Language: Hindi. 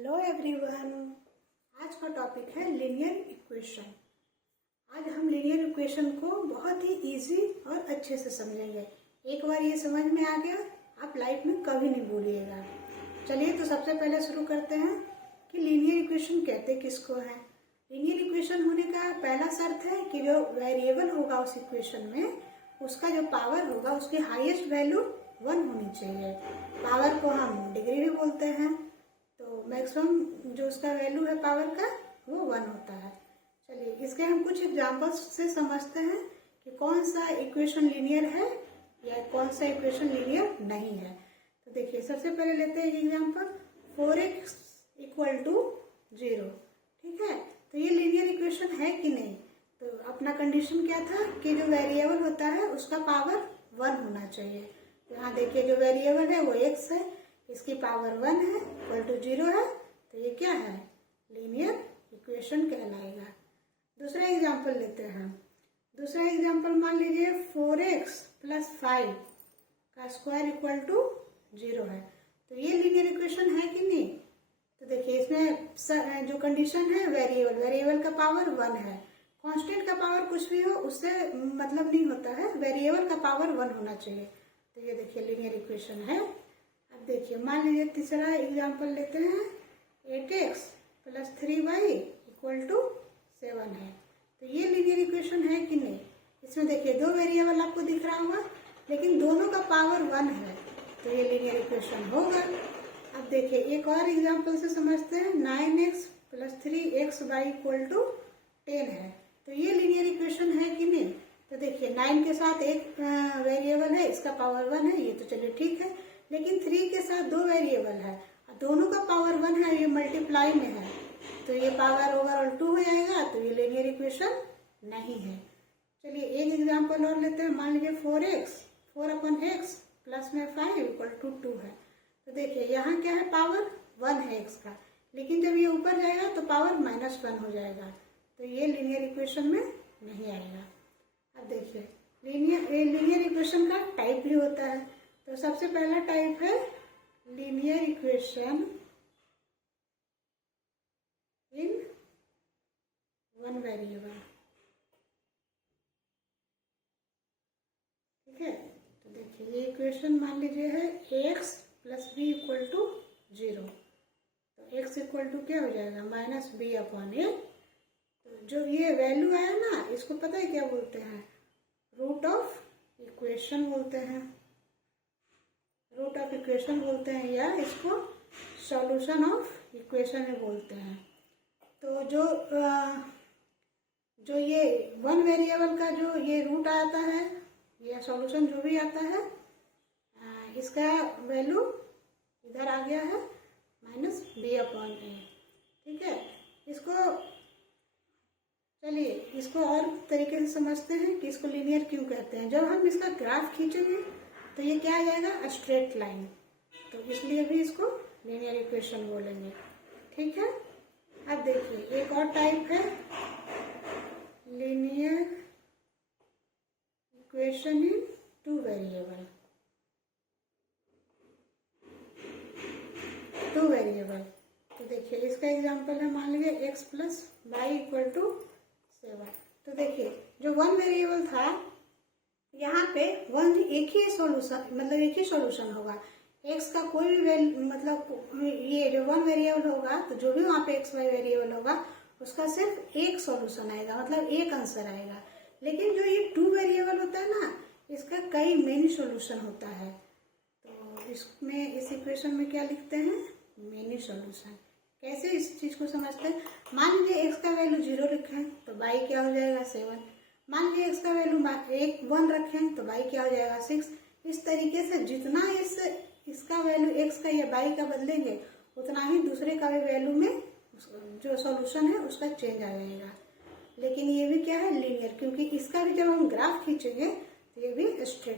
Hello everyone. आज का टॉपिक है लीनियर इक्वेशन। आज हम लीनियर इक्वेशन को बहुत ही इजी और अच्छे से समझेंगे। एक बार ये समझ में आ गया आप लाइफ में कभी नहीं भूलिएगा। चलिए तो सबसे पहले शुरू करते हैं कि लीनियर इक्वेशन कहते किसको है। लीनियर इक्वेशन होने का पहला शर्त है कि जो वेरिएबल होगा उस इक्वेशन में उसका जो पावर होगा उसकी हाईएस्ट वैल्यू 1 होनी चाहिए। पावर को हम डिग्री भी बोलते हैं, तो मैक्सिमम जो उसका वैल्यू है पावर का वो 1 होता है। चलिए इसके हम कुछ एग्जांपल्स से समझते हैं कि कौन सा इक्वेशन लीनियर है या कौन सा इक्वेशन लीनियर नहीं है। तो देखिए सबसे पहले लेते हैं एग्जांपल 4x = 0। ठीक है, तो ये लीनियर इक्वेशन है कि नहीं। तो अपना कंडीशन क्या था कि जो वेरिएबल होता है उसका पावर 1 होना चाहिए। तो यहाँ देखिए जो वेरिएबल है वो x है, इसकी पावर 1 है, =0 है, तो ये क्या है, लीनियर इक्वेशन कहलाएगा। दूसरा एग्जांपल लेते हैं। दूसरा एग्जांपल मान लीजिए 4x + 5 का स्क्वायर = 0 है। तो ये लीनियर इक्वेशन है कि नहीं। तो देखिए इसमें जो कंडीशन है वेरिएबल का पावर 1 है। कांस्टेंट का पावर कुछ भी हो उससे मतलब नहीं होता है, वेरिएबल का पावर 1 होना चाहिए। तो ये देखिए लीनियर इक्वेशन है। अब देखिए मान लीजिए तीसरा एग्जांपल लेते हैं 8x + 3y = 7 है। तो ये लीनियर इक्वेशन है कि नहीं। इसमें देखिए दो वेरिएबल आपको दिख रहा होगा लेकिन दोनों का पावर 1 है, तो ये लीनियर इक्वेशन होगा। अब देखिए एक और एग्जांपल से समझते हैं 9x + 3xy = 10 है। तो ये लीनियर इक्वेशन है कि नहीं। तो देखिए 9 के साथ एक वेरिएबल है, इसका पावर 1 है, ये तो चलिए ठीक है। लेकिन 3 के साथ दो वेरिएबल है, दोनों का पावर 1 है, ये मल्टीप्लाई में है, तो ये पावर ओवरऑल 2 हो जाएगा, तो ये लीनियर इक्वेशन नहीं है। चलिए एक एग्जांपल और लेते हैं। मान लीजिए 4/x प्लस में 5 = 2 है। तो देखिए यहाँ क्या है, पावर 1 है x का, लेकिन जब ये ऊपर जाएगा तो पावर -1 हो जाएगा, तो ये लीनियर इक्वेशन में नहीं आएगा। अब देखिए लीनियर इक्वेशन का टाइप भी होता है। तो सबसे पहला टाइप है linear equation in one variable. ठीक है, तो देखिए ये इक्वेशन मान लीजिए है x + b = 0। तो x = क्या हो जाएगा, -b/a। तो जो ये वैल्यू आया ना, इसको पता है क्या बोलते हैं, रूट ऑफ इक्वेशन बोलते हैं। रूट ऑफ इक्वेशन बोलते हैं या इसको सॉल्यूशन ऑफ इक्वेशन भी बोलते हैं। तो जो ये 1 वेरिएबल का जो ये रूट आता है या सॉल्यूशन जो भी आता है, इसका वैल्यू इधर आ गया है -b/a। ठीक है, चलिए इसको और तरीके से समझते हैं कि इसको लीनियर क्यों कहते हैं। जब हम इसका ग्राफ खींचेंगे तो ये क्या आ जाएगा, स्ट्रेट लाइन, तो इसलिए भी इसको लीनियर इक्वेशन बोलेंगे। ठीक है, अब देखिए एक और टाइप है linear equation in 2 variable. 2 variable, तो देखिए इसका एग्जांपल है मान लीजिए x + y = 7। तो देखिए जो 1 वेरिएबल था यहाँ पे एक ही सॉल्यूशन होगा। x का कोई भी मतलब ये जो 1 वेरिएबल होगा तो जो भी वहाँ पे x y वेरिएबल होगा उसका सिर्फ एक सॉल्यूशन आएगा, मतलब एक आंसर आएगा। लेकिन जो ये 2 वेरिएबल होता है ना, इसका कई मेनी सॉल्यूशन होता है। तो इसमें इस इक्वेशन में क्या लिखते हैं, मेनी सॉल्यूशन। कैसे इस चीज को समझते हैं, मान लीजिए x का वैल्यू 0 रखें तो y क्या हो जाएगा, 7। मान लीजिए x का वैल्यू 1 रखें तो y क्या हो जाएगा, 6। इस तरीके से जितना इसका वैल्यू x का या y का बदलेंगे उतना ही दूसरे का भी वैल्यू में जो सॉल्यूशन है उसका चेंज आ जाएगा। लेकिन ये भी क्या है, लीनियर, क्योंकि इसका भी जब हम ग्राफ खींचेंगे तो ये भी स्ट्रेट